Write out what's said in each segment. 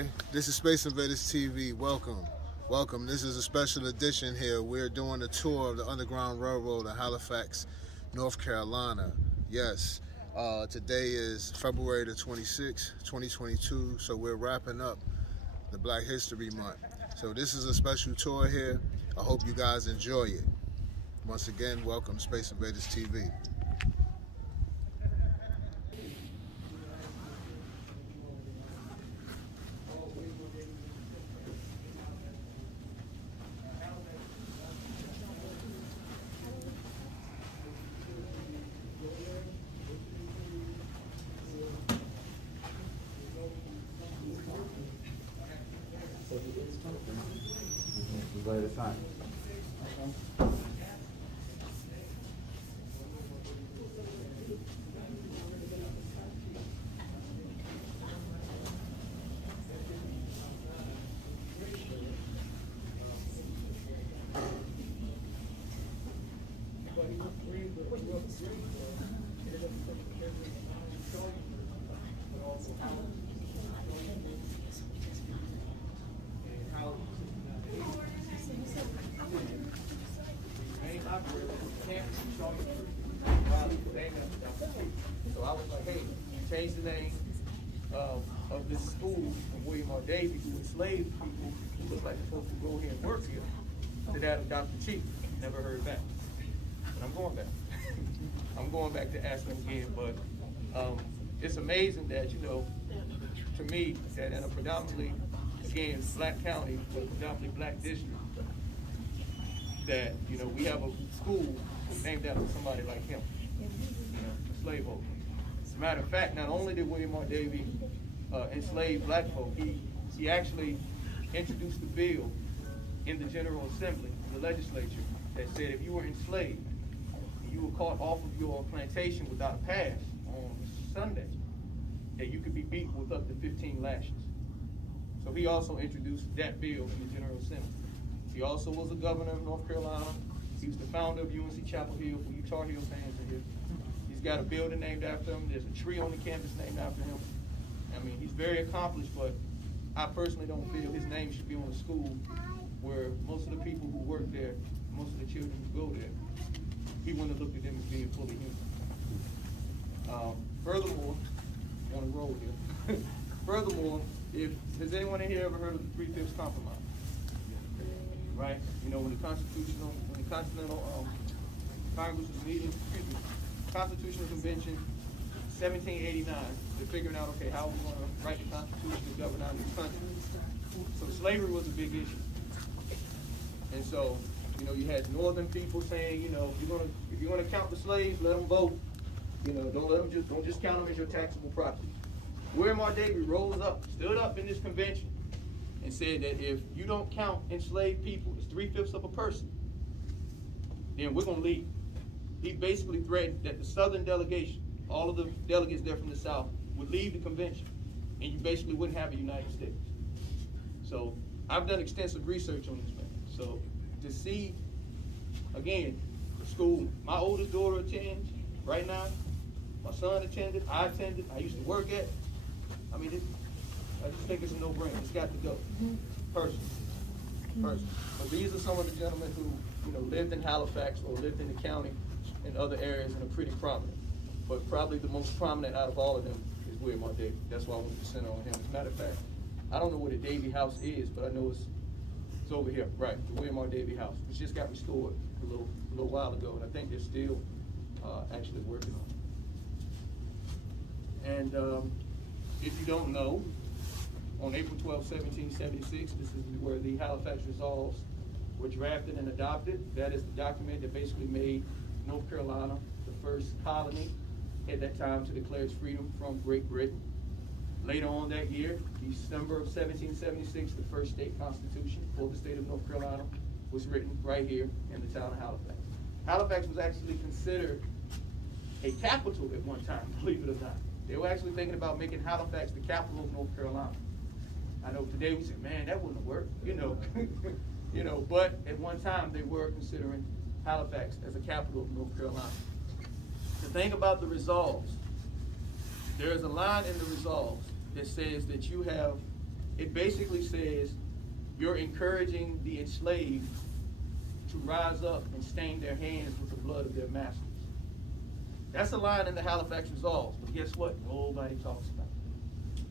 Hi, this is Space Invaderz TV. Welcome. This is a special edition here. We're doing a tour of the Underground Railroad in Halifax, North Carolina. Yes, today is February the 26th, 2022, so we're wrapping up the Black History Month. So this is a special tour here. I hope you guys enjoy it. Once again, welcome Space Invaderz TV. By the time. So I was like, hey, change the name of this school from William R. Davie, who enslaved people who looked like they're supposed to go here and work here, to that of Dr. Chief. Never heard back. But I'm going back. I'm going back to ask them again. But it's amazing that, to me, that in a predominantly, again, black county, but predominantly black district, that, we have a school named after somebody like him, a slaveholder. As a matter of fact, not only did William R. Davie enslave black folk, he actually introduced a bill in the General Assembly, the legislature, that said if you were enslaved and you were caught off of your plantation without a pass on Sunday, that you could be beat with up to 15 lashes. So he also introduced that bill in the General Assembly. He also was the governor of North Carolina. He was the founder of UNC Chapel Hill, for you Tar Heel fans are here. He's got a building named after him. There's a tree on the campus named after him. I mean, he's very accomplished, but I personally don't feel his name should be on a school where most of the people who work there, most of the children who go there, he wouldn't have looked at them as being fully human. Furthermore, on the road here. Furthermore, has anyone in here ever heard of the 3/5 Compromise? Right? When the Continental Congress was meeting, Constitutional Convention, 1789, they're figuring out, okay, how are we going to write the Constitution to govern our new country? So slavery was a big issue. And so, you had northern people saying, if you're gonna count the slaves, let them vote. Don't just count them as your taxable property. William R. Davie stood up in this convention and said that if you don't count enslaved people as 3/5 of a person, then we're gonna leave. He basically threatened that the Southern delegation, all of the delegates there from the South, would leave the convention, and you basically wouldn't have a United States. So I've done extensive research on this man. So to see, again, the school my oldest daughter attends right now, my son attended, I attended, I used to work at. I mean, I just think it's a no-brainer. It's got to go. Personally. But these are some of the gentlemen who, lived in Halifax or lived in the county and other areas and are pretty prominent. But probably the most prominent out of all of them is William R. Davie. That's why I wanted to center on him. As a matter of fact, I don't know where the Davie House is, but I know it's over here, right? The William R. Davie House, which just got restored a little while ago, and I think they're still actually working on it. And if you don't know, on April 12, 1776, this is where the Halifax Resolves were drafted and adopted. That is the document that basically made North Carolina the first colony at that time to declare its freedom from Great Britain. Later on that year, December of 1776, the first state constitution for the state of North Carolina was written right here in the town of Halifax. Halifax was actually considered a capital at one time, believe it or not. They were actually thinking about making Halifax the capital of North Carolina. I know today we say, man, that wouldn't work, but at one time they were considering Halifax as a capital of North Carolina. The thing about the resolves, there is a line in the resolves that says that you have it basically says you're encouraging the enslaved to rise up and stain their hands with the blood of their masters. That's a line in the Halifax Resolves, but guess what? Nobody talks about it.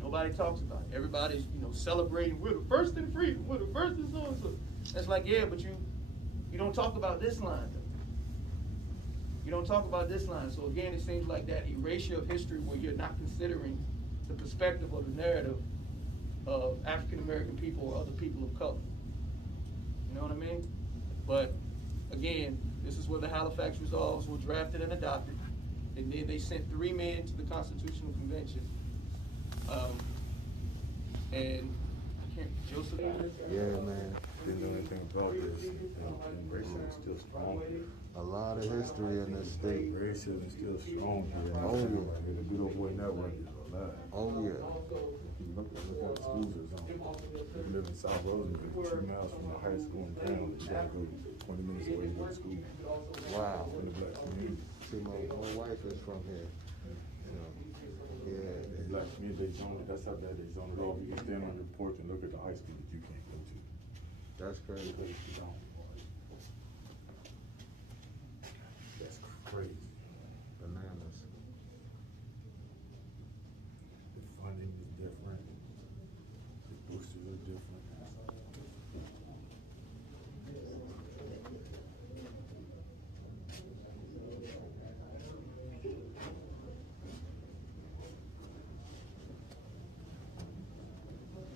Nobody talks about it. Everybody's, celebrating, we're the first in freedom, we're the first in so-and-so. That's like, yeah, but you don't talk about this line, though. You don't talk about this line. So again, it seems like that erasure of history where you're not considering the perspective or the narrative of African American people or other people of color. You know what I mean? But again, this is where the Halifax Resolves were drafted and adopted. And then they sent 3 men to the Constitutional Convention. And Joseph. Yeah, man. Didn't know anything about this. Racism is still strong here. A lot of history in this state. Racism is still strong here. Oh, yeah. The Good Old Boy Network is alive. Oh, yeah. Look at the schools that's on. If you live in South Rosenville, 2 miles from the high school in town, you gotta go 20 minutes away to go to school. Wow. In the black community. See, my wife is from here. Yeah. The black community, that's how bad they zone it off. You can stand on your porch and look at the high school that you can't go to. That's crazy. That's crazy. Bananas. The funding is different. The boosters are different.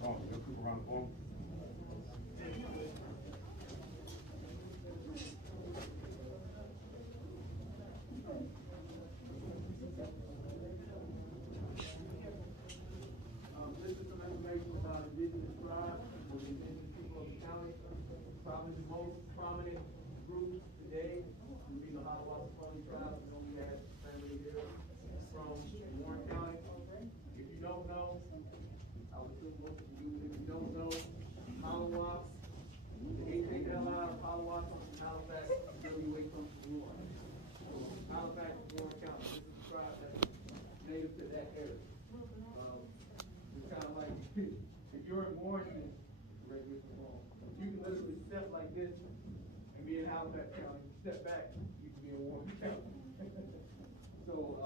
Oh, you got people around the phone? This is some information about Indigenous tribes, or the indigenous people of the county. Probably the most prominent group today would be the Halifax County tribe. You know, we have family here from Warren County. If you don't know, I would assume most of you, if you don't know, Halifax, the H-A-L-I, Halifax, Halifax, W-A comes from Warren. Halifax, Warren County, this is the tribe that's native to that area. It's kind of like, if you're in Warrenton, you can literally step like this and be in Halifax County. Step back, you can be in Warren County. So,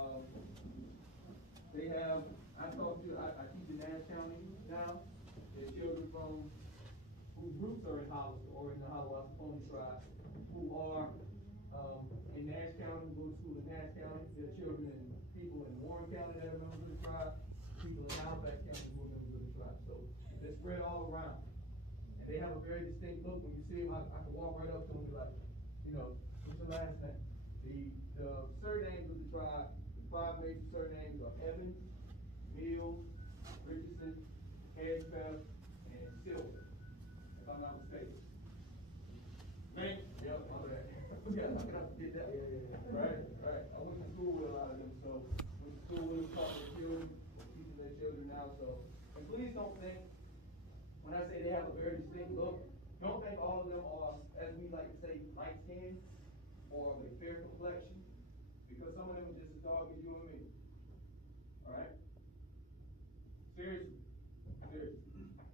they have, I teach in Nash County now. There's children from, whose roots are in Hollis, or in the Halifax County tribe, who are, in Nash County, who go to school in Nash County. There are children and people in Warren County that are members of the tribe, people in Halifax County who are members of the tribe. So they're spread all around. And they have a very distinct look. When you see them, I can walk right up to them and be like, what's your last name? The surnames of the tribe, the 5 major surnames are Evans, Mills, Richardson, Hedgepeth, and Silver, if I'm not mistaken. Right? Yep, all that. Yeah, I can forget that. Yeah. Right. I went to school with a lot of them, so went to school with them, taught their children, teaching their children now. So, and please don't think, when I say they have a very distinct look, don't think all of them are, as we like to say, light skinned or with a fair complexion, because some of them are just as dark as you and me. All right? Seriously. All right. Excuse myself.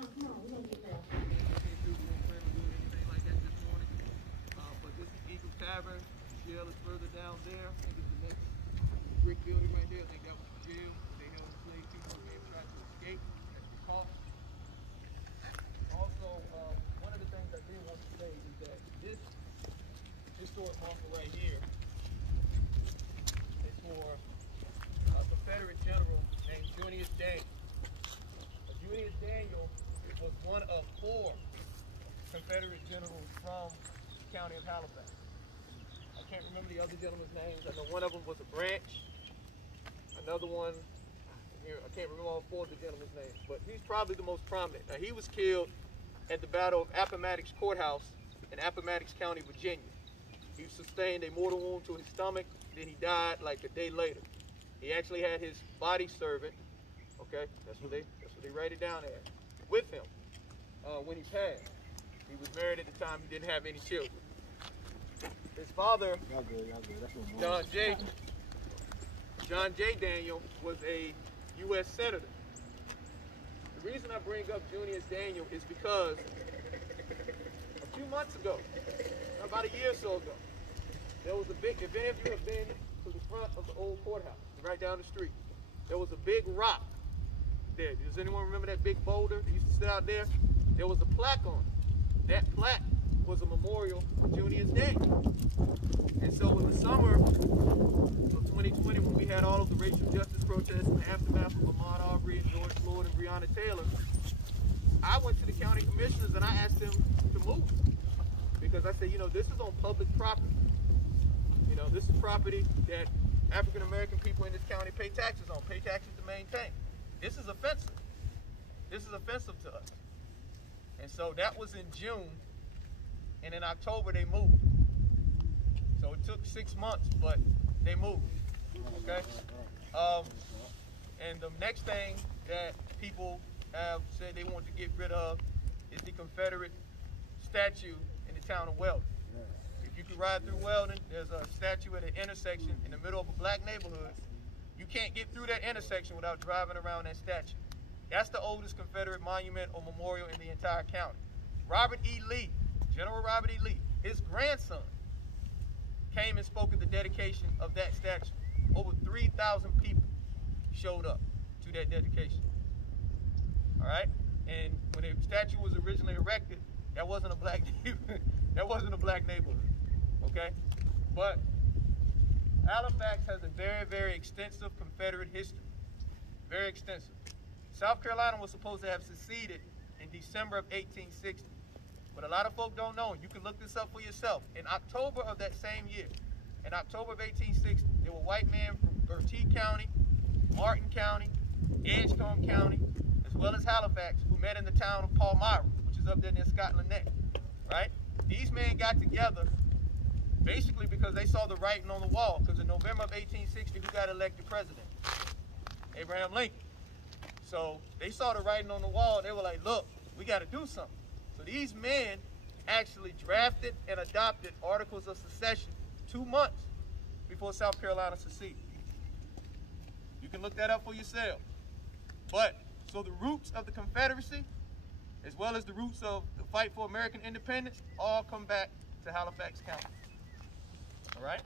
But this is Eagle Tavern. Jail is further down there. I think it's the next brick building right there. I think that was the jail. They held enslaved people who may have tried to escape. That's the call. Also, one of the things I did want to say is that this historic marker right here is for a Confederate general named Junius Daniel. Junius Daniel was one of 4 Confederate generals from the county of Halifax. I can't remember the other gentlemen's names. I know one of them was a Branch. Another one, I can't remember all 4 of the gentlemen's names, but he's probably the most prominent. Now, he was killed at the Battle of Appomattox Courthouse in Appomattox County, Virginia. He sustained a mortal wound to his stomach, then he died like a day later. He actually had his body servant, okay, that's what they write it down as, with him when he passed. He was married at the time, he didn't have any children. His father, John J. Daniel, was a U.S. Senator. The reason I bring up Junius Daniel is because a few months ago, about a year or so ago, there was a big, if any of you have been to the front of the old courthouse, right down the street, there was a big rock there. Does anyone remember that big boulder that used to sit out there? There was a plaque on it. That plaque was a memorial for Junius Daniel. And so in the summer of 2020, when we had all of the racial justice protests in the aftermath of Ahmaud Arbery and George Floyd and Breonna Taylor, I went to the county commissioners and I asked them to move. Because I said, you know, this is on public property. You know, this is property that African American people in this county pay taxes on, pay taxes to maintain. This is offensive. This is offensive to us. And so that was in June, and in October they moved. So it took 6 months, but they moved, okay? And the next thing that people have said they want to get rid of is the Confederate statue in the town of Weldon. If you could ride through Weldon, there's a statue at an intersection in the middle of a black neighborhood. You can't get through that intersection without driving around that statue. That's the oldest Confederate monument or memorial in the entire county. Robert E. Lee, General Robert E. Lee, his grandson, came and spoke at the dedication of that statue. Over 3,000 people showed up to that dedication. All right? And when the statue was originally erected, that wasn't a black neighborhood. Okay? But Halifax has a very, very extensive Confederate history. Very extensive. South Carolina was supposed to have seceded in December of 1860. But a lot of folk don't know. You can look this up for yourself. In October of that same year, in October of 1860, there were white men from Bertie County, Martin County, Edgecombe County, as well as Halifax, who met in the town of Palmyra, which is up there near Scotland Neck, right? These men got together basically because they saw the writing on the wall, because in November of 1860, who got elected president? Abraham Lincoln. So they saw the writing on the wall, they were like, look, we got to do something. So these men actually drafted and adopted Articles of Secession 2 months before South Carolina seceded. You can look that up for yourself. But, so the roots of the Confederacy, as well as the roots of the fight for American independence, all come back to Halifax County. All right?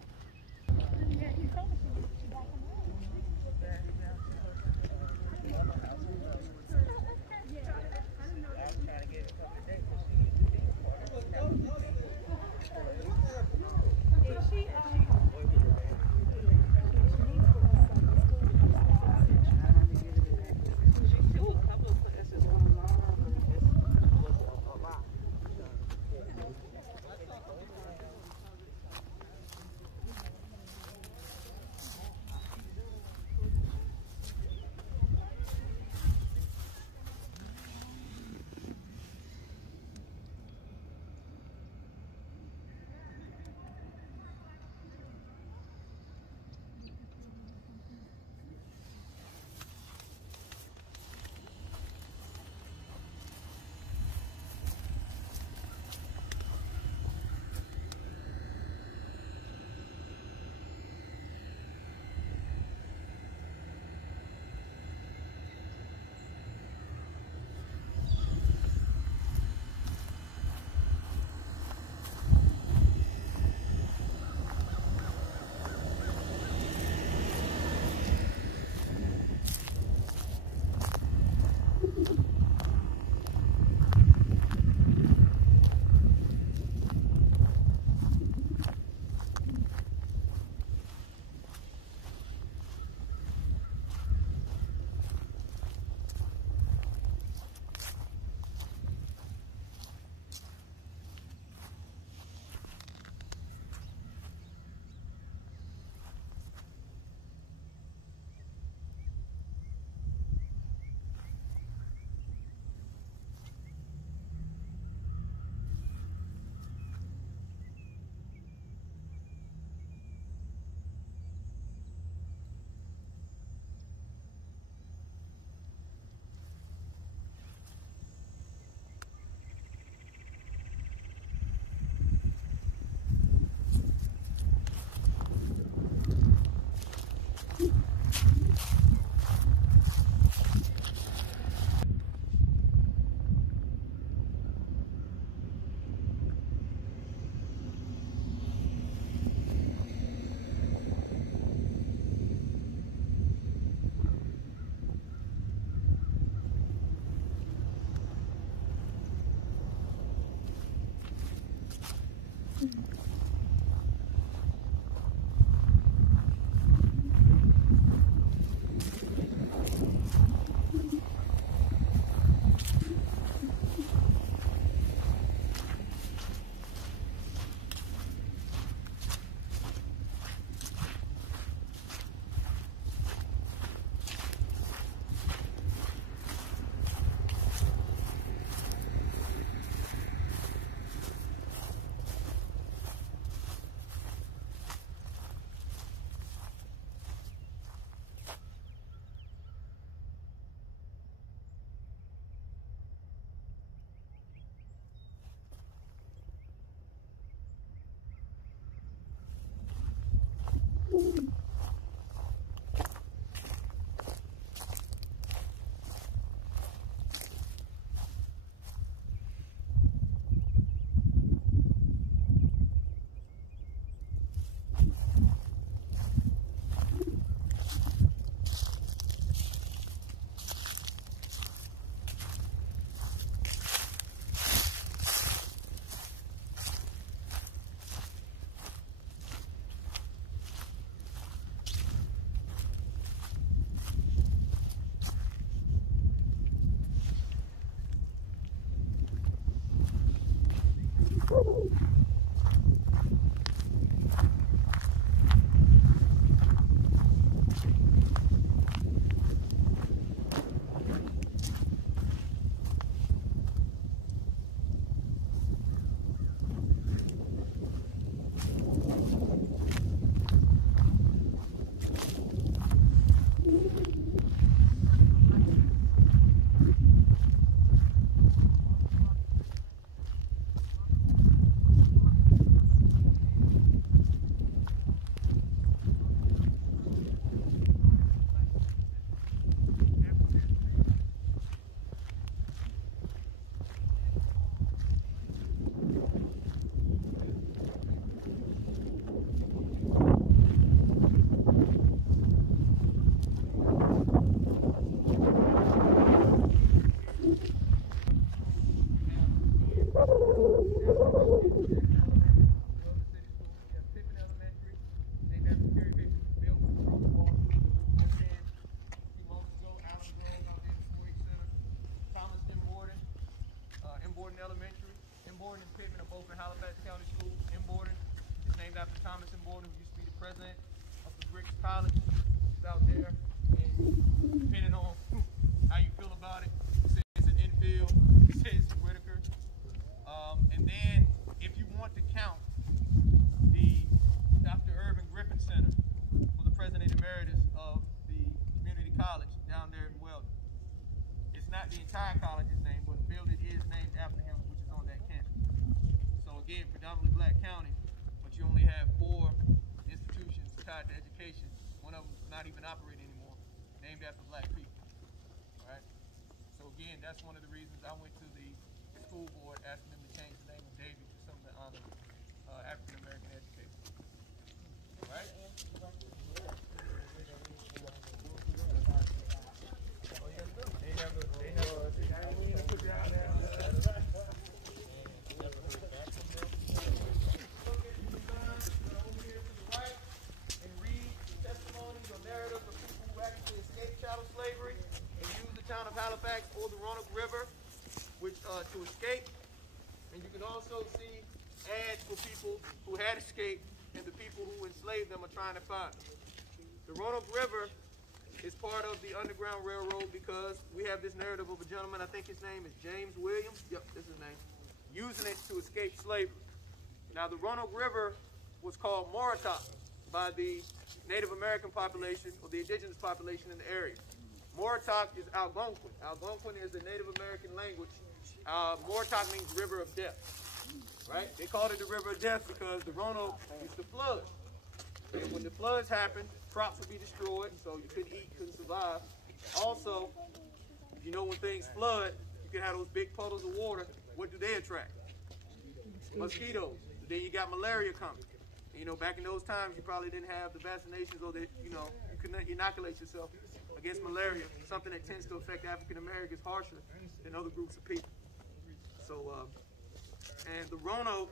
Halifax County School, Invaderz. It's named after Thomas Invaderz, who used to be the president of the Bricks College. It's out there, and depending on how you feel about it, say it's an infield, say it's in Whitaker. And then, if you want to count the Dr. Irvin Griffin Center for the President Emeritus of the Community College down there in Weldon. It's not the entire college's name, but the building is named after him, which is on that campus. So again, predominantly black county, but you only have 4 institutions tied to education. One of them not even operating anymore, named after black people. All right. So again, that's one of the reasons I went to the school board asking them to change the name of David to something that honors African American education. All right. Halifax or the Roanoke River, which to escape, and you can also see ads for people who had escaped and the people who enslaved them are trying to find. The Roanoke River is part of the Underground Railroad because we have this narrative of a gentleman, I think his name is James Williams, yep, that's his name, using it to escape slavery. Now the Roanoke River was called Moratok by the Native American population or the indigenous population in the area. Moratok is Algonquin. Algonquin is the Native American language. Moratok means river of death, right? They called it the river of death because the Roanoke used to flood. And when the floods happened, crops would be destroyed, so you couldn't eat, couldn't survive. Also, you know when things flood, you can have those big puddles of water. What do they attract? Mosquitoes. Then you got malaria coming. And, you know, back in those times, you probably didn't have the vaccinations or that, you know, you couldn't inoculate yourself against malaria, something that tends to affect African Americans harsher than other groups of people. So, and the Roanoke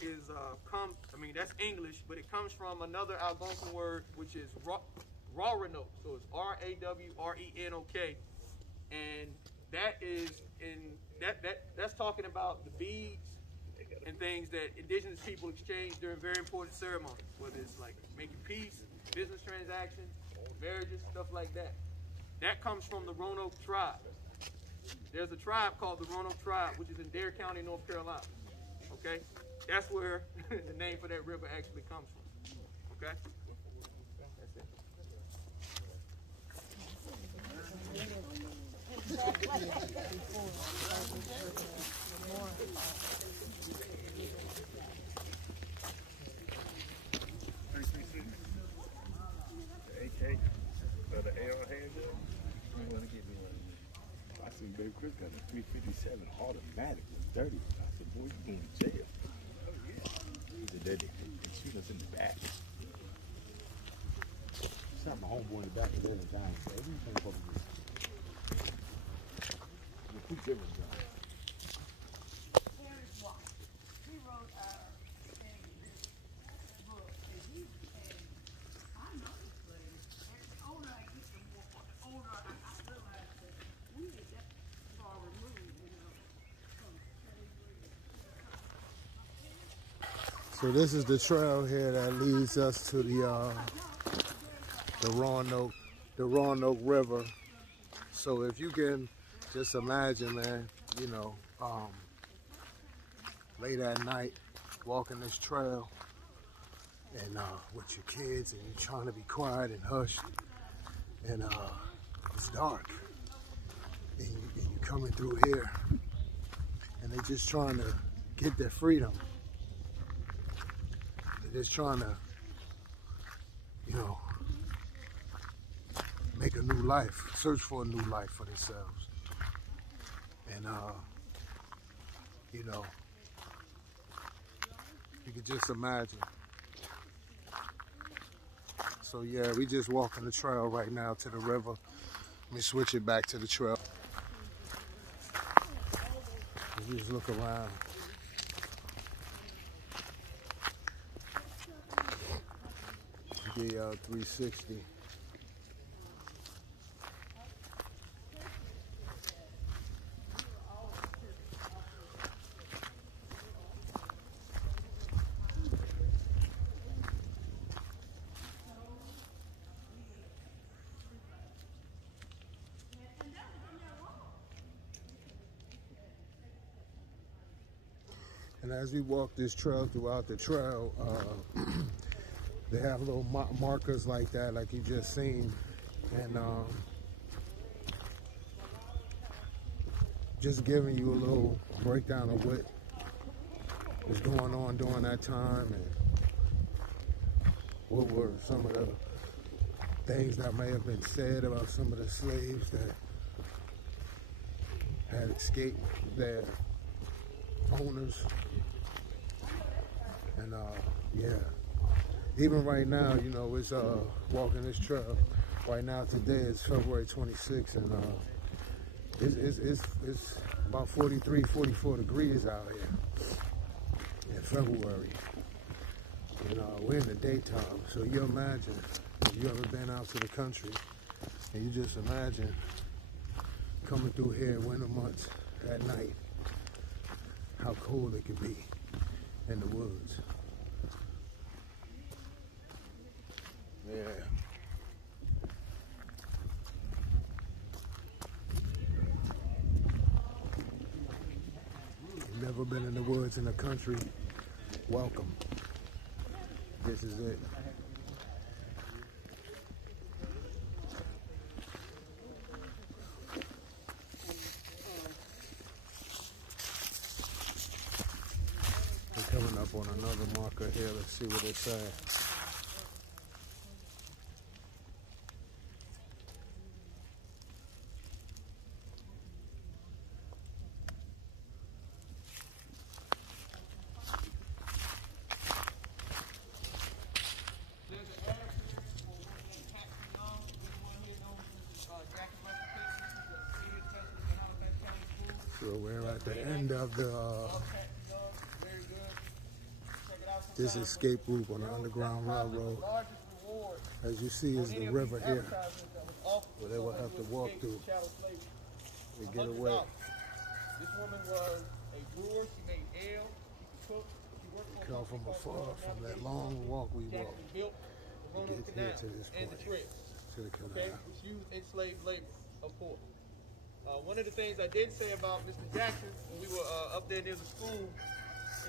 is, that's English, but it comes from another Algonquin word, which is Roanoke. So it's R-A-W-R-E-N-O-K. And that is that's talking about the beads and things that indigenous people exchange during very important ceremonies, whether it's like making peace, business transactions, marriages, stuff like that. That comes from the Roanoke tribe. There's a tribe called the Roanoke tribe, which is in Dare County, North Carolina. Okay? That's where the name for that river actually comes from. Okay? That's it. The AR hands up. You want to get me one? I seen Baby Chris got a 357 automatic with 30. I said, boy, you going to jail. He said, they shoot us in the back. Shot my homeboy in the back of the time. So everything probably was. The two different guys. So this is the trail here that leads us to the Roanoke River. So if you can just imagine, man, you know, late at night, walking this trail, and with your kids, and you're trying to be quiet and hushed, and it's dark, and you're coming through here, and they're just trying to get their freedom. They're just trying to, you know, make a new life, search for a new life for themselves. And, you know, you could just imagine. So yeah, we just walking the trail right now to the river. Let me switch it back to the trail. You just look around. The 360. And as we walk this trail, throughout the trail, they have little markers like that, like you just seen, and just giving you a little breakdown of what was going on during that time, and what were some of the things that may have been said about some of the slaves that had escaped their owners. And yeah, even right now, you know, it's walking this trail. Right now, today is February 26th, and it's about 43, 44 degrees out here in February. You know, we're in the daytime, so you imagine if you ever been out to the country, and you just imagine coming through here in winter months at night, how cold it could be in the woods. Yeah. You've never been in the woods in the country? Welcome. This is it. We're coming up on another marker here. Let's see what it says. So we're at the end of the this escape route on the Underground Railroad. As you see is the river here, where they will have to walk through to get away. This woman was a brewer. She made ale. She could cook. She worked Come from afar, from that long walk we walked to get here to this point, to the canal. Okay, which used enslaved labor, of course. One of the things I did say about Mr. Jackson when we were up there near the school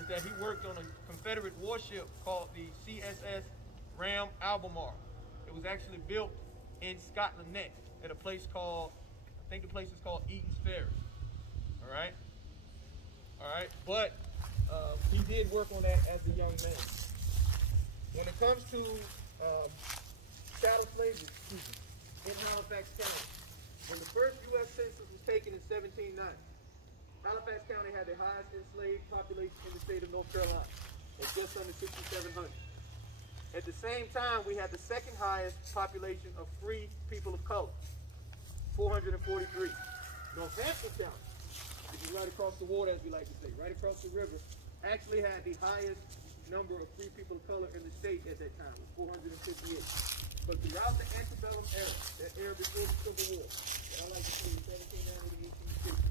is that he worked on a Confederate warship called the CSS Ram Albemarle. It was actually built in Scotland Neck at a place called, I think the place is called Eaton's Ferry. All right. But he did work on that as a young man. When it comes to chattel slavery, in Halifax County, when the first U.S. census was taken in 1790, Halifax County had the highest enslaved population in the state of North Carolina, at just under 6,700. At the same time, we had the second highest population of free people of color, 443. Northampton County, which is right across the water, as we like to say, right across the river, actually had the highest number of free people of color in the state at that time, was 458. But throughout the antebellum era, that era before the Civil War, that I like to say 1790 to 1860,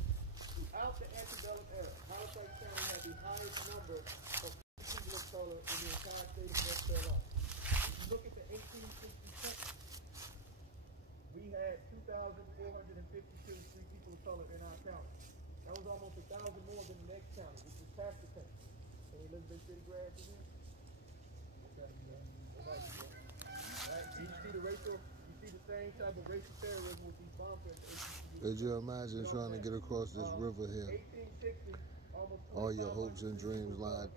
throughout the antebellum era, Halifax County had the highest number of people of color in 2,452 free people of color in our county. That was almost 1,000 more than the next county, which was Pastor County. Can we live in city grass again? Okay, yeah. Right. You see the racial, you see the same type of racial terrorism with these bombs. Could you imagine trying to get across this river here? 1860, almost all your hopes and dreams lie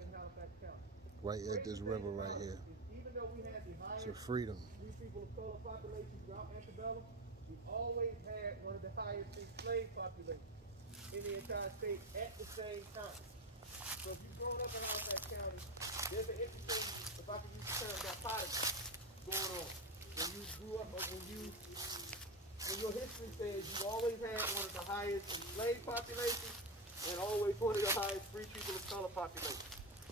right at this river right here. Even though we had the It's highest a freedom. free people of color population throughout antebellum, we always had one of the highest enslaved populations in the entire state at the same time. So if you've grown up in Halifax County, there's an interesting, if I can use the term, dichotomy going on. When you grew up, or when your history says you always had one of the highest enslaved populations and always one of the highest free people of color populations.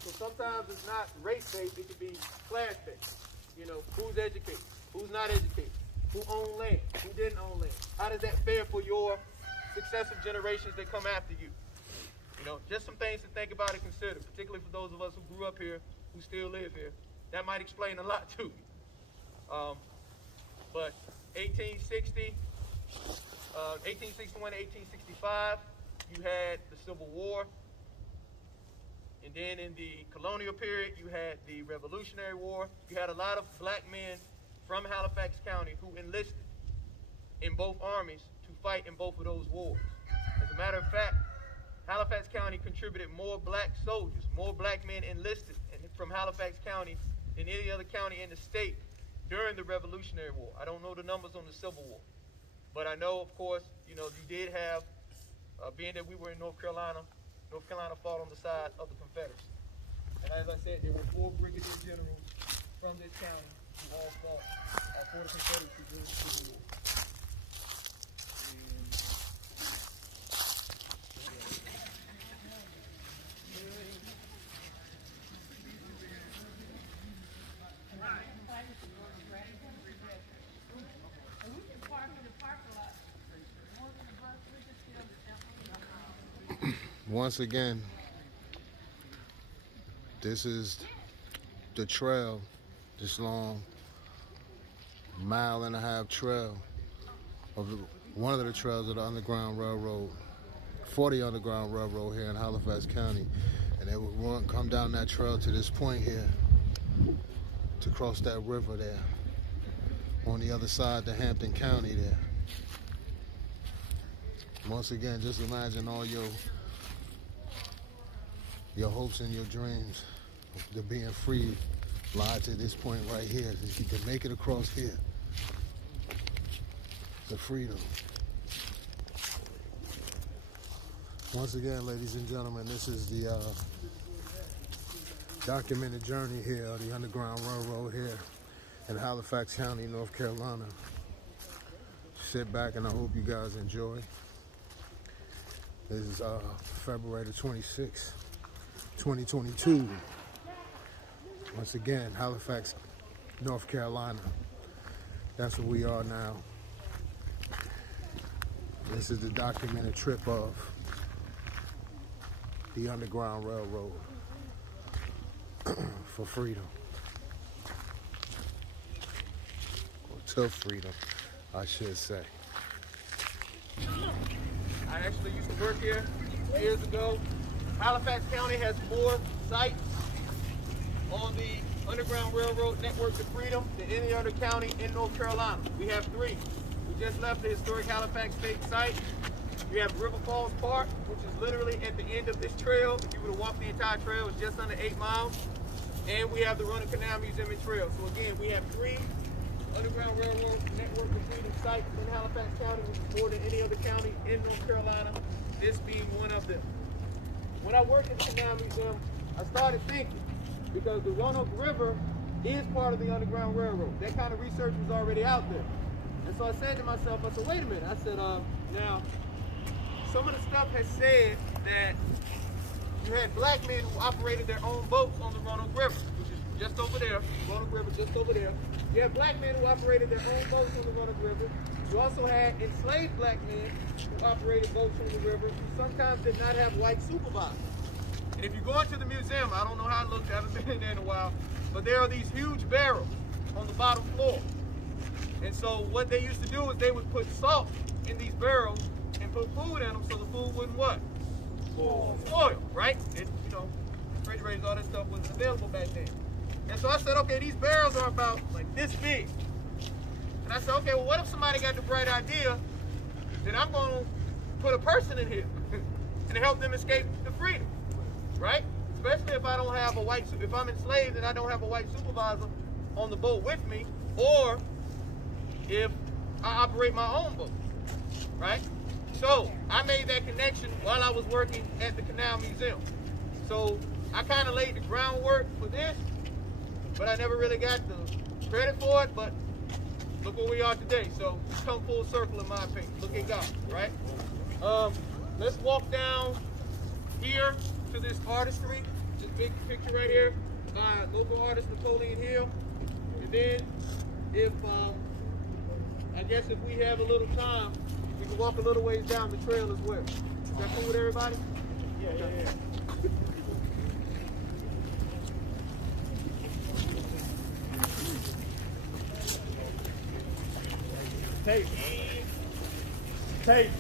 So sometimes it's not race-based, it can be class-based. You know, who's educated, who's not educated, who owned land, who didn't own land. How does that fare for your successive generations that come after you? You know, just some things to think about and consider, particularly for those of us who grew up here, who still live here. That might explain a lot too. But 1860, 1861 to 1865, you had the Civil War. And then in the colonial period, you had the Revolutionary War. You had a lot of black men from Halifax County who enlisted in both armies to fight in both of those wars. As a matter of fact, Halifax County contributed more black soldiers, more black men enlisted from Halifax County than any other county in the state during the Revolutionary War. I don't know the numbers on the Civil War, but I know, of course, you know, you did have, being that we were in North Carolina fought on the side of the Confederacy. And as I said, there were 4 brigadier generals from this county who all fought for the Confederacy during the Civil War. Once again, this is the trail, this long 1.5-mile trail of one of the trails of the Underground Railroad, for the Underground Railroad here in Halifax County. And they would come down that trail to this point here to cross that river there on the other side to Hampton County there. Once again, just imagine all your hopes and your dreams of being free lie to this point right here. If you can make it across here, the freedom. Once again, ladies and gentlemen, this is the documented journey here of the Underground Railroad here in Halifax County, North Carolina. Sit back and I hope you guys enjoy. This is February the 26th, 2022. Once again, Halifax, North Carolina. That's where we are now. This is the documented trip of the Underground Railroad for freedom. Or to freedom, I should say. I actually used to work here years ago. Halifax County has more sites on the Underground Railroad Network to Freedom than any other county in North Carolina. We have 3. We just left the Historic Halifax State site. We have River Falls Park, which is literally at the end of this trail. If you were to walk the entire trail, it's just under 8 miles. And we have the Roanoke Canal Museum and Trail. So again, we have 3 Underground Railroad Network to Freedom sites in Halifax County, which is more than any other county in North Carolina, this being one of them. When I worked at the Canal Museum, I started thinking, because the Roanoke River is part of the Underground Railroad. That kind of research was already out there. And so I said to myself, I said, wait a minute. I said, now, some of the stuff has said that you had black men who operated their own boats on the Roanoke River, which is just over there, Roanoke River just over there. You had black men who operated their own boats on the Roanoke River. You also had enslaved black men who operated boats on the river who sometimes did not have white supervisors. And if you go into the museum, I don't know how it looks, I haven't been in there in a while, but there are these huge barrels on the bottom floor. And so what they used to do is they would put salt in these barrels and put food in them so the food wouldn't what? Spoil, right? And, you know, refrigerators, all that stuff wasn't available back then. And so I said, okay, these barrels are about like this big. And I said, okay, well, what if somebody got the bright idea that I'm going to put a person in here and help them escape the freedom, right? Especially if I don't have a white, if I'm enslaved and I don't have a white supervisor on the boat with me, or if I operate my own boat, right? So I made that connection while I was working at the Canal Museum. So I kind of laid the groundwork for this, but I never really got the credit for it. But look where we are today. So it's come full circle in my opinion. Look at God, right? Let's walk down here to this artistry, this big picture right here by local artist Napoleon Hill. And then if, I guess if we have a little time, we can walk a little ways down the trail as well. Is that cool with everybody? Yeah. Tape.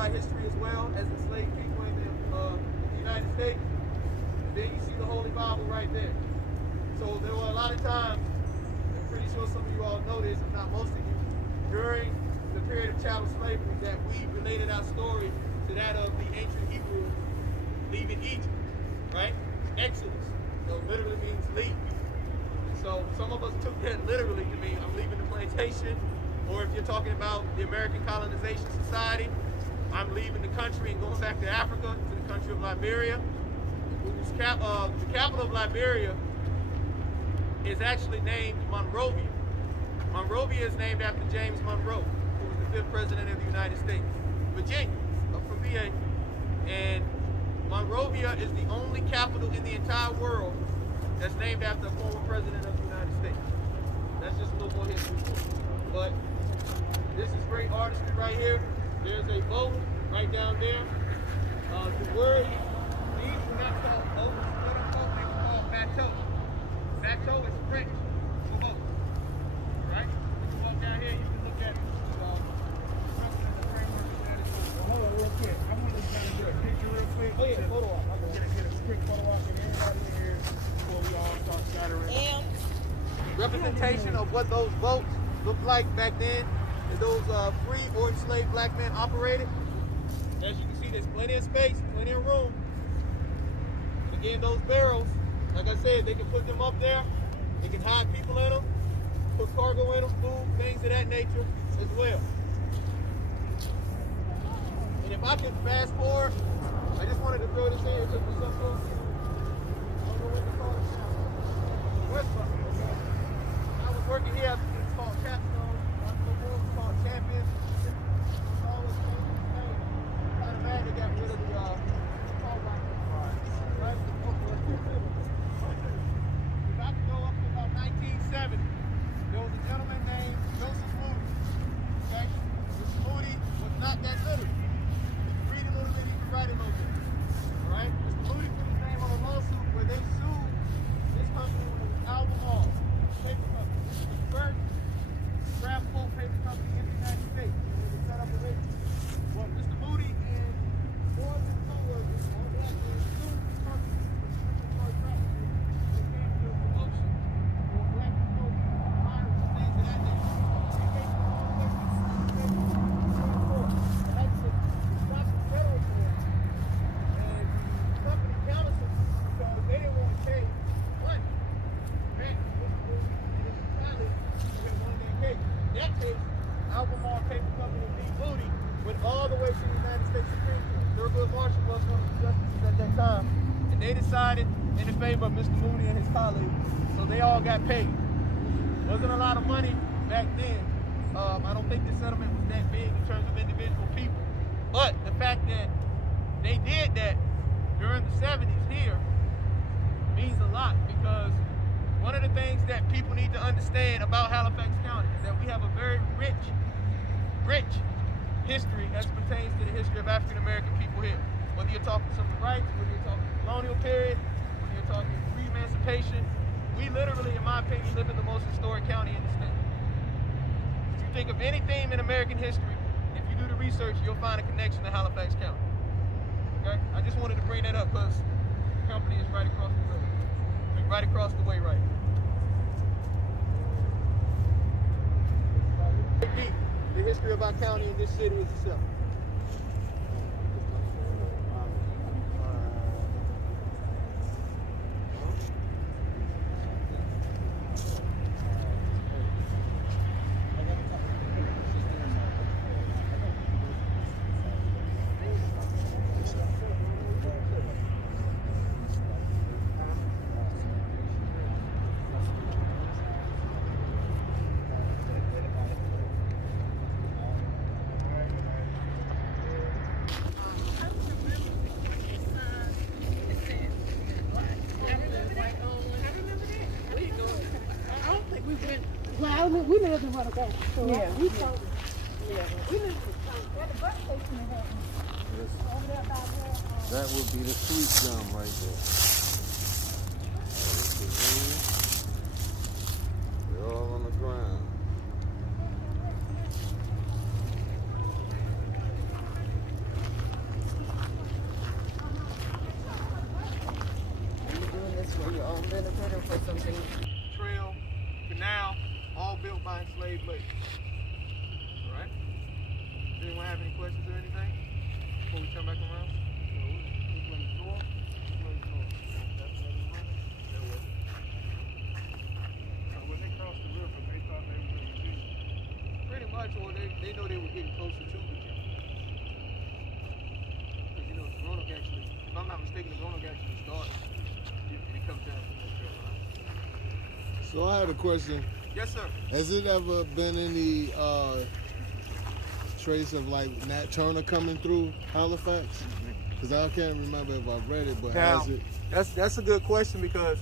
History as well as enslaved people in the United States. And then you see the Holy Bible right there. So there were a lot of times, I'm pretty sure some of you all know this, if not most of you, during the period of chattel slavery that we related our story to that of the ancient Hebrews leaving Egypt, right? Exodus. So it literally means leave. And so some of us took that literally to mean I'm leaving the plantation, or if you're talking about the American Colonization Society, I'm leaving the country and going back to Africa, to the country of Liberia. The capital of Liberia is actually named Monrovia. Monrovia is named after James Monroe, who was the 5th president of the United States. Virginia, up from VA. And Monrovia is the only capital in the entire world that's named after a former president of the United States. That's just a little more history. But this is great artistry right here. There's a boat right down there. The word, these were not called boats, quote unquote, they were called bateaux. Bateau is French for boat. Right? If you walk down here, you can look at Hold on real quick. I want to kind of get a picture real quick. Oh yeah, photo op. Get a quick photo op of everybody in here before we all start scattering. Representation of what those boats looked like back then. And those free or enslaved black men operated. As you can see, there's plenty of space, plenty of room. And again, those barrels, like I said, they can put them up there. They can hide people in them, put cargo in them, food, things of that nature as well. And if I can fast forward, I just wanted to throw this in here just for some folks. I don't know what to call it now. Westbrook. I was working here, it's called Capstone. Called Champions. It's always kind of mad they got rid of the call box. Right? If I could go up to about 1970, there was a gentleman named Joseph Moody. Okay? This Moody was not that literate. If you read a little bit, he could write a little bit. decided in favor of Mr. Mooney and his colleagues, so they all got paid. Wasn't a lot of money back then. I don't think the settlement was that big in terms of individual people. But the fact that they did that during the 70s here means a lot, because one of the things that people need to understand about Halifax County is that we have a very rich history as pertains to the history of African American people here. Whether you're talking civil rights, whether you're talking colonial period, whether you're talking pre-emancipation, we literally, in my opinion, live in the most historic county in the state. If you think of any theme in American history, if you do the research, you'll find a connection to Halifax County. Okay? I just wanted to bring that up because the company is right across the road. I mean, right across the way right here. The history of our county and this city is itself. We lived in Roanoke. So yeah, we lived in at the bus station in Hampton. Over there about there. That would be the sweet gum right there. They're all on the ground. Are you doing this for your own benefit or for something? Trail, canal, all built by enslaved labor. All right? Does anyone have any questions or anything before we come back around? When they crossed the river, they thought they were in Virginia. Pretty much, or they know they were getting closer to Virginia. Because, you know, Roanoke actually, if I'm not mistaken, Roanoke actually starts, and it comes down to North Carolina. So I had a question. Yes, sir. Has it ever been any trace of like Nat Turner coming through Halifax? Because I can't remember if I read it, but Now, has it? That's a good question, because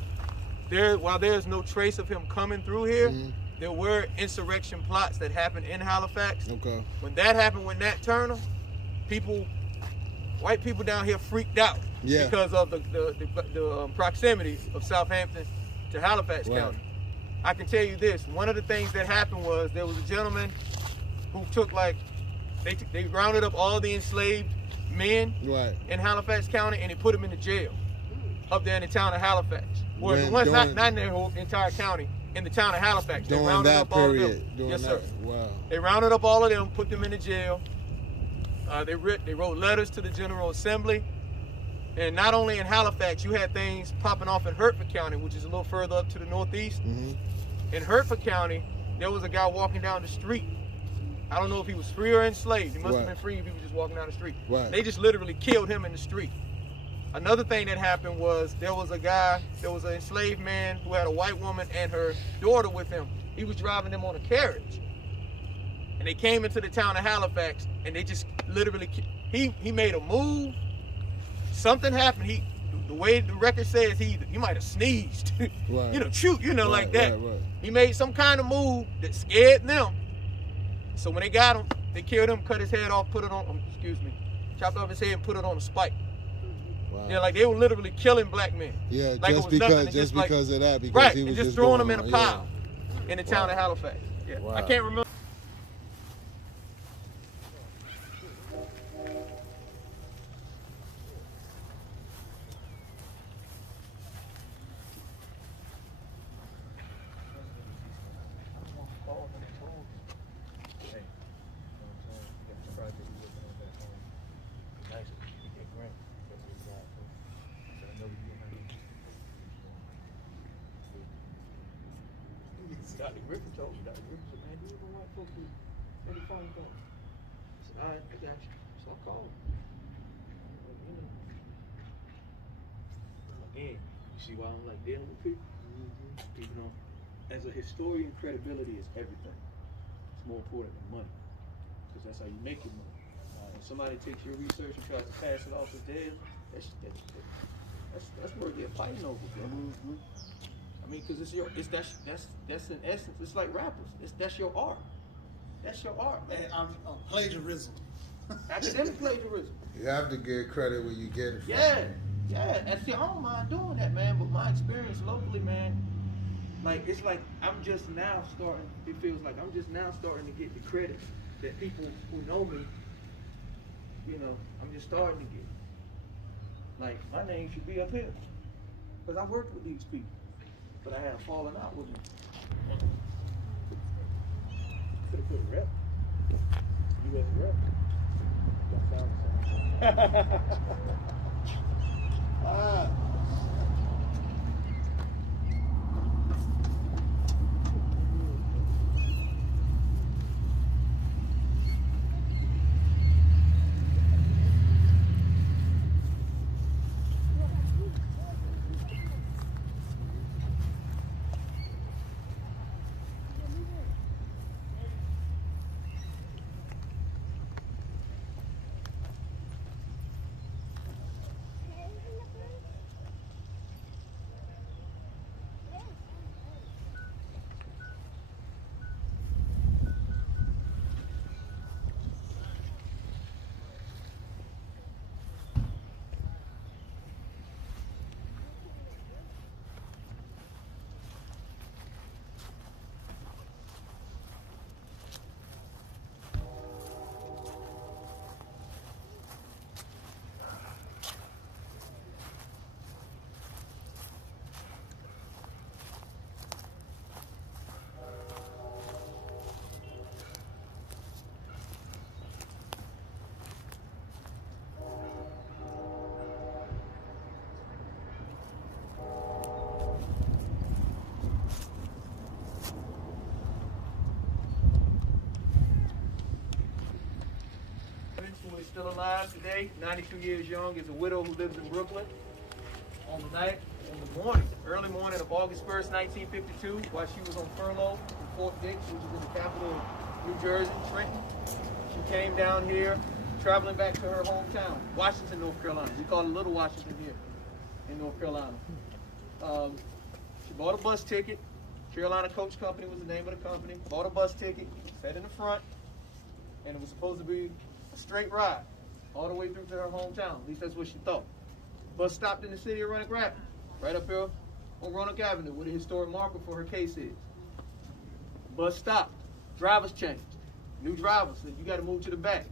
while there's no trace of him coming through here, there were insurrection plots that happened in Halifax. Okay. When that happened with Nat Turner, white people down here freaked out because of the proximity of Southampton to Halifax County. I can tell you this, one of the things that happened was there was a gentleman who took they rounded up all the enslaved men in Halifax County and they put them in the jail up there in the town of Halifax. Well, the ones not in the whole entire county, in the town of Halifax. They rounded up all of them. Yes, sir. Wow. They rounded up all of them, put them in the jail. They wrote letters to the General Assembly. And not only in Halifax, you had things popping off in Hertford County, which is a little further up to the northeast. In Hertford County, there was a guy walking down the street. I don't know if he was free or enslaved. He must have been free if he was just walking down the street. They just literally killed him in the street. Another thing that happened was there was an enslaved man who had a white woman and her daughter with him. He was driving them on a carriage. And they came into the town of Halifax and they just literally, he made a move. Something happened. The way the record says, he might have sneezed, like that. He made some kind of move that scared them. So when they got him, they killed him, cut his head off, chopped off his head and put it on a spike. Yeah, like they were literally killing black men. Yeah, like just because of that, because he was just throwing them in a pile in the town of Halifax. Yeah, I can't remember. Dr. Griffin told me, Dr. Griffin said, man, you know white folks who any phone call. I said, all right, I got you. So I called him. I And you see why I'm like dealing with people? You know, as a historian, credibility is everything. It's more important than money, because that's how you make your money. If somebody takes your research and tries to pass it off as theirs, that's worth their fighting over, bro. I mean, because that's in essence, it's like rappers. That's your art. That's your art, man. Plagiarism. Academic plagiarism. You have to get credit where you get it from. Yeah. And see, I don't mind doing that, man. But my experience locally, man, like it's like I'm just now starting. It feels like I'm just now starting to get the credit that people who know me, you know, I'm just starting to get. Like my name should be up here, because I worked with these people, but I had fallen out with them. Could have put rep. U.S. rep. That sounds Who is still alive today, 92 years young, is a widow who lives in Brooklyn. On the morning, early morning of August 1st, 1952, while she was on furlough in Fort Dix, which is in the capital of New Jersey, Trenton, she came down here, traveling back to her hometown, Washington, North Carolina. We call it Little Washington here in North Carolina. She bought a bus ticket. Carolina Coach Company was the name of the company. Bought a bus ticket, sat in the front, and it was supposed to be a straight ride all the way through to her hometown. At least that's what she thought. Bus stopped in the city of Roanoke, right up here on Roanoke Avenue, where the historic marker for her case is. Bus stopped. Drivers changed. New driver said, "You got to move to the back."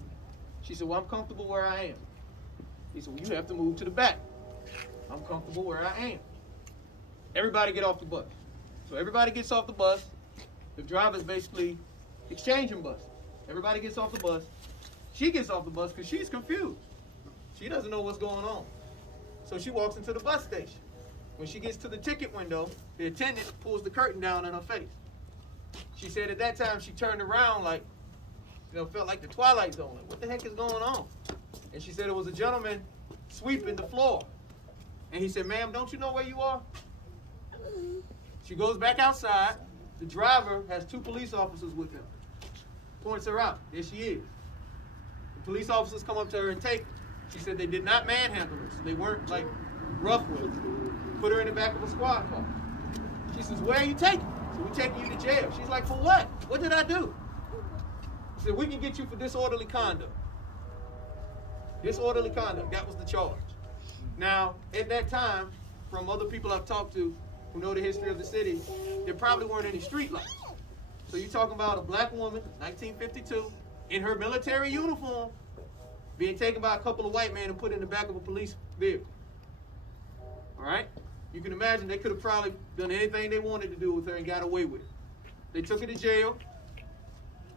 She said, "Well, I'm comfortable where I am." He said, "Well, you have to move to the back." "I'm comfortable where I am." Everybody get off the bus. So everybody gets off the bus. The driver's basically exchanging buses. Everybody gets off the bus. She gets off the bus because she's confused. She doesn't know what's going on. So she walks into the bus station. When she gets to the ticket window, the attendant pulls the curtain down in her face. She said at that time she turned around like, felt like the Twilight Zone. Like, what the heck is going on? And she said it was a gentleman sweeping the floor. And he said, "Ma'am, don't you know where you are?" She goes back outside. The driver has 2 police officers with him. Points her out. There she is. The police officers come up to her and take her. She said they did not manhandle her. So they weren't like rough with her. Put her in the back of a squad car. She says, "Where are you taking me?" So "We're taking you to jail." She's like, "For what? What did I do?" He said, "We can get you for disorderly conduct." Disorderly conduct, that was the charge. Now, at that time, from other people I've talked to who know the history of the city, there probably weren't any street lights. So you're talking about a black woman, 1952, in her military uniform, being taken by a couple of white men and put in the back of a police vehicle. All right? You can imagine they could have probably done anything they wanted to do with her and got away with it. They took her to jail.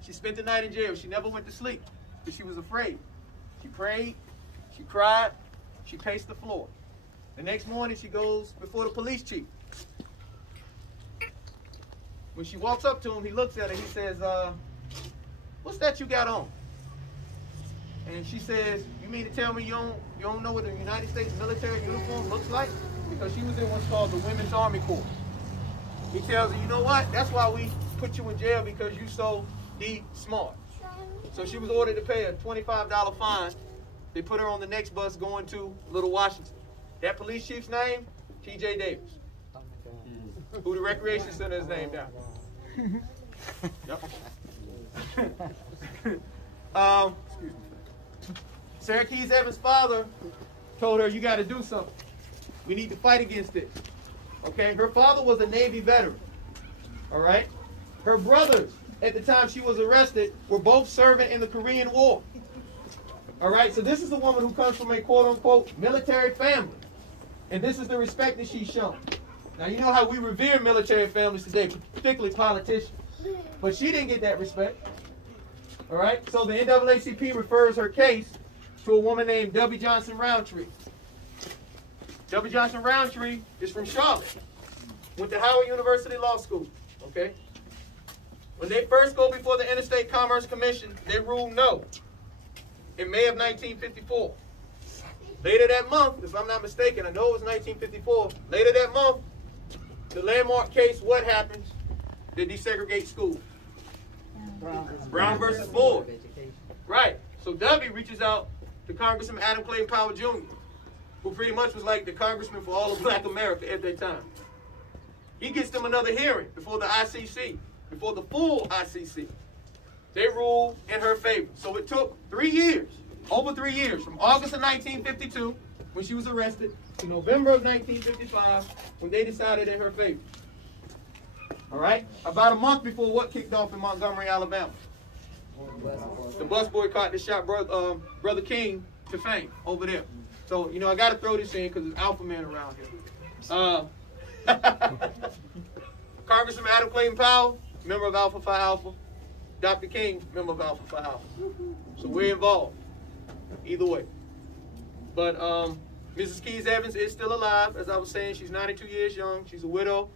She spent the night in jail. She never went to sleep because she was afraid. She prayed, she cried, she paced the floor. The next morning she goes before the police chief. When she walks up to him, he looks at her, he says, "What's that you got on?" And she says, you mean to tell me you don't know what the United States military uniform looks like? Because she was in what's called the Women's Army Corps. He tells her, you know what? That's why we put you in jail, because you so smart. So she was ordered to pay a $25 fine. They put her on the next bus going to Little Washington. That police chief's name, T.J. Davis, who the recreation center is named after. Yep. Excuse me. Sarah Keys Evans' father told her, you got to do something. We need to fight against this. Okay? Her father was a Navy veteran. All right? Her brothers, at the time she was arrested, were both serving in the Korean War. All right? So this is a woman who comes from a quote-unquote military family. And this is the respect that she's shown. Now, you know how we revere military families today, particularly politicians. But she didn't get that respect. All right? So the NAACP refers her case to a woman named W. Johnson Roundtree. W. Johnson Roundtree is from Charlotte. Went to Howard University Law School. Okay? When they first go before the Interstate Commerce Commission, they ruled no in May of 1954. Later that month, if I'm not mistaken, I know it was 1954, later that month, the landmark case, What Happens, they desegregate schools. Brown versus Board. Right. So W reaches out to Congressman Adam Clayton Powell Jr., who pretty much was like the congressman for all of Black America at that time. He gets them another hearing before the ICC, before the full ICC. They ruled in her favor. So it took 3 years, over 3 years, from August of 1952, when she was arrested, to November of 1955, when they decided in her favor. All right? About a month before what kicked off in Montgomery, Alabama. The bus boycott that shot Brother King to fame over there. So, you know, I got to throw this in because there's alpha men around here. Congressman Adam Clayton Powell, member of Alpha Phi Alpha. Dr. King, member of Alpha Phi Alpha. So we're involved. Either way. But Mrs. Keys Evans is still alive. As I was saying, she's 92 years young. She's a widow.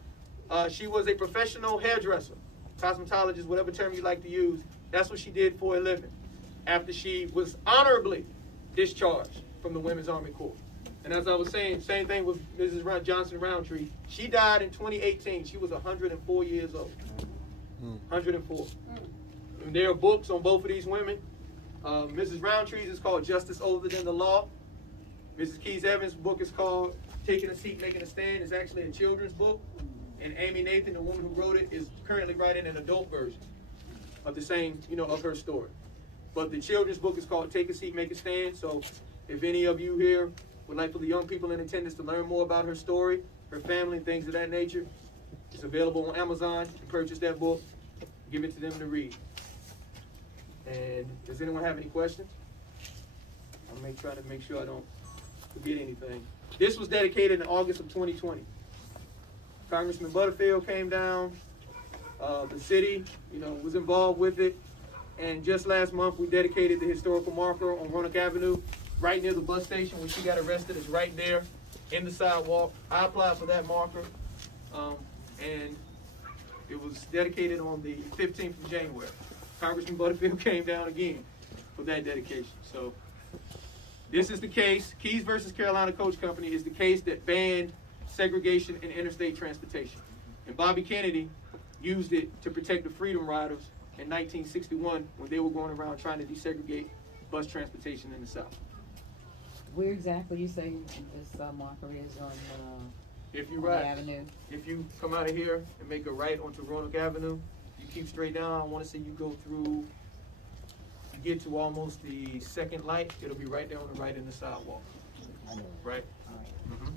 She was a professional hairdresser, cosmetologist, whatever term you like to use. That's what she did for a living after she was honorably discharged from the Women's Army Corps. And as I was saying, same thing with Mrs. Johnson Roundtree. She died in 2018. She was 104 years old. 104. And there are books on both of these women. Mrs. Roundtree's is called Justice Older Than the Law. Mrs. Keys Evans' book is called Taking a Seat, Making a Stand. It's actually a children's book. And Amy Nathan, the woman who wrote it, is currently writing an adult version of the same, you know, of her story. But the children's book is called Take a Seat, Make a Stand. So if any of you here would like for the young people in attendance to learn more about her story, her family, and things of that nature, it's available on Amazon. You can purchase that book, give it to them to read. And does anyone have any questions? I'm trying to make sure I don't forget anything. This was dedicated in August of 2020. Congressman Butterfield came down. The city, you know, was involved with it. And just last month, we dedicated the historical marker on Roanoke Avenue, right near the bus station where she got arrested. It's right there in the sidewalk. I applied for that marker, and it was dedicated on the 15th of January. Congressman Butterfield came down again for that dedication. So this is the case. Keys versus Carolina Coach Company is the case that banned segregation in interstate transportation. And Bobby Kennedy used it to protect the Freedom Riders in 1961 when they were going around trying to desegregate bus transportation in the South. Where exactly you say this marker is on the avenue? If you come out of here and make a right onto Roanoke Avenue, you keep straight down. I want to say you go through, you get to almost the second light. It'll be right there on the right in the sidewalk. Right? Mm-hmm.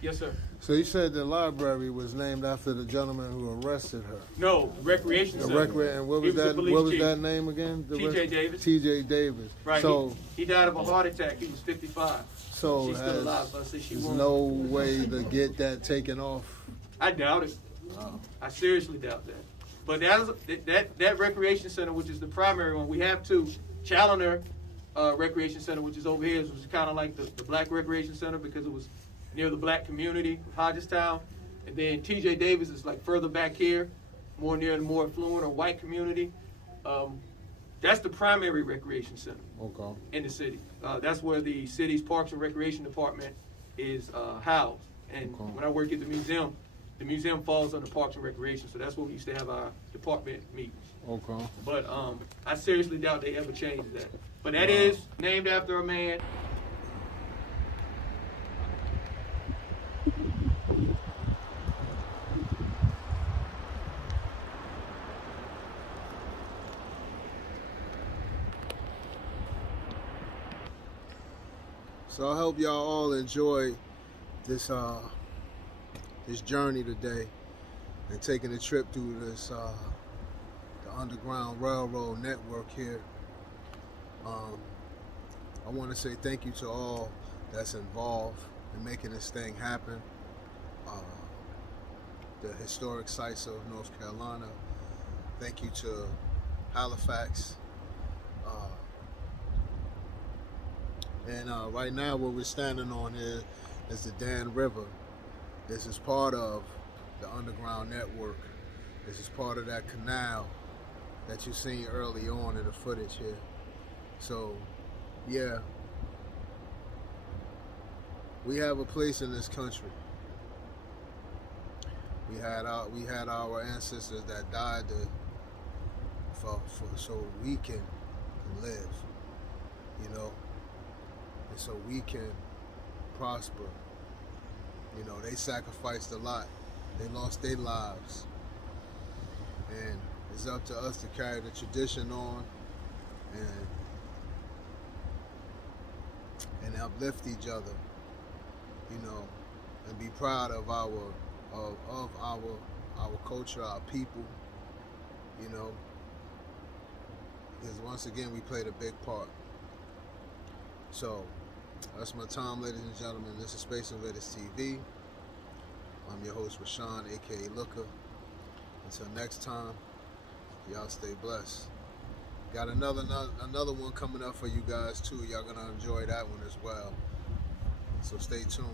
Yes, sir. So you said the library was named after the gentleman who arrested her? No, Recreation Center. And what was that? What was that name again? T.J. Davis. T.J. Davis. Right. So he died of a heart attack. He was 55. So she's still alive. So I said she there's won't. no way to get that taken off. I doubt it. Wow. I seriously doubt that. But that Recreation Center, which is the primary one, we have two. Challoner Recreation Center, which is over here, which is kind of like the Black Recreation Center because it was near the Black community of Hodgestown. And then T.J. Davis is like further back here, more near the more affluent or white community. That's the primary recreation center Okay. in the city. That's where the city's Parks and Recreation Department is housed. And Okay. when I work at the museum falls under Parks and Recreation, so that's where we used to have our department meetings. Okay. But I seriously doubt they ever changed that. But that is named after a man. So I hope y'all all enjoy this this journey today and taking a trip through this the Underground Railroad network here. I want to say thank you to all that's involved in making this thing happen. The historic sites of North Carolina. Thank you to Halifax. And right now what we're standing on here is the Dan River. This is part of the Underground Network. This is part of that canal that you seen early on in the footage here. So, yeah, we have a place in this country. We had our ancestors that died so we can live, you know. And so we can prosper. You know, they sacrificed a lot. They lost their lives. And it's up to us to carry the tradition on and uplift each other, you know, and be proud of our culture, our people, you know, because once again we played a big part. So that's my time, ladies and gentlemen. This is Invaderz TV. I'm your host, Rashone, aka Looker. Until next time, y'all stay blessed. Got another one coming up for you guys too. Y'all gonna enjoy that one as well. So stay tuned.